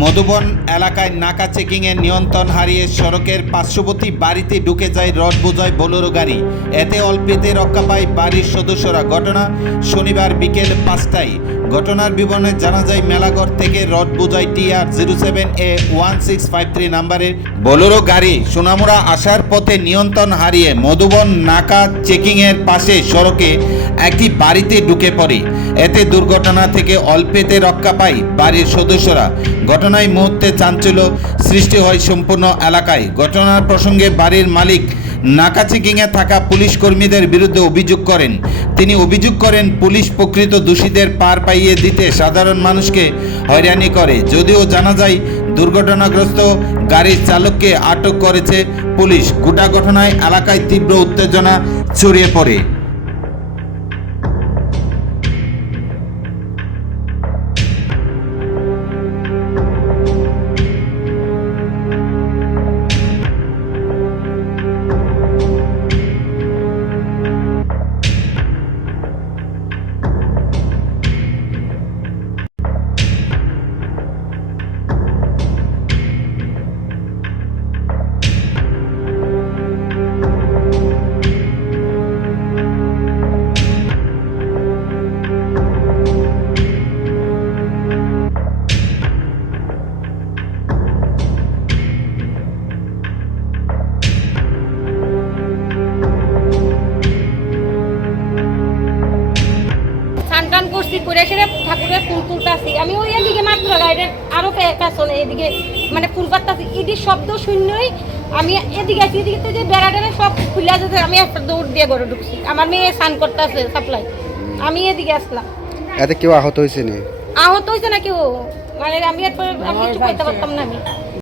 মধুবন এলাকায় নাকা চেকিংয়ে নিয়ন্ত্রণ হারিয়ে সড়কের পার্শ্ববর্তী বাড়িতে ঢুকে যায় রড বোঝায় বোলেরো গাড়ি। এতে অল্পেতে রক্ষা পায় বাড়ির সদস্যরা। ঘটনা শনিবার বিকেল পাঁচটায়। ঘটনার বিবরণে জানা যায়, মেলাঘর থেকে রড বোঝাই TR zero seven A one six five three নাম্বারের বোলেরো গাড়ি সোনামুড়া আসার পথে নিয়ন্ত্রণ হারিয়ে মধুবন নাকা চেকিংয়ের পাশে সড়কে একটি বাড়িতে ঢুকে পড়ে। এতে দুর্ঘটনা থেকে অল্পেতে রক্ষা পায় বাড়ির সদস্যরা। ঘটনায় মুহূর্তে চাঞ্চল্য সৃষ্টি হয় সম্পূর্ণ এলাকায়। ঘটনার প্রসঙ্গে বাড়ির মালিক নাকা চেকিংয়ে থাকা পুলিশ কর্মীদের বিরুদ্ধে অভিযোগ করেন। তিনি অভিযোগ করেন, পুলিশ প্রকৃত দোষীদের পার পাইয়ে দিতে সাধারণ মানুষকে হয়রানি করে। যদিও জানা যায়, দুর্ঘটনাগ্রস্ত গাড়ির চালককে আটক করেছে পুলিশ। গোটা ঘটনায় এলাকায় তীব্র উত্তেজনা ছড়িয়ে পড়ে। করছি করে এসে ঠাকুরের ফুল তুলতাছি। আমি ওই এদিকে মাত্র গাড়ির আরও পে- পেছনে এদিকে মানে ফুল পাতাছি এদিকে শব্দ শূন্যই আমি এদিকে আছি এদিকে তো যে বেড়াটারে সব খুলে আছে আমি একটা দৌড় দিয়ে ঘরে ঢুকছি। আমার মেয়ে স্নান করতেছে সাপ্লাই। আমি এদিকে আসলাম। এতে কেউ আহত হয়েছে নি? আহত হয়েছে না কেউ? মানে আমি এরপর আমি কিছু করতে পারতাম না আমি।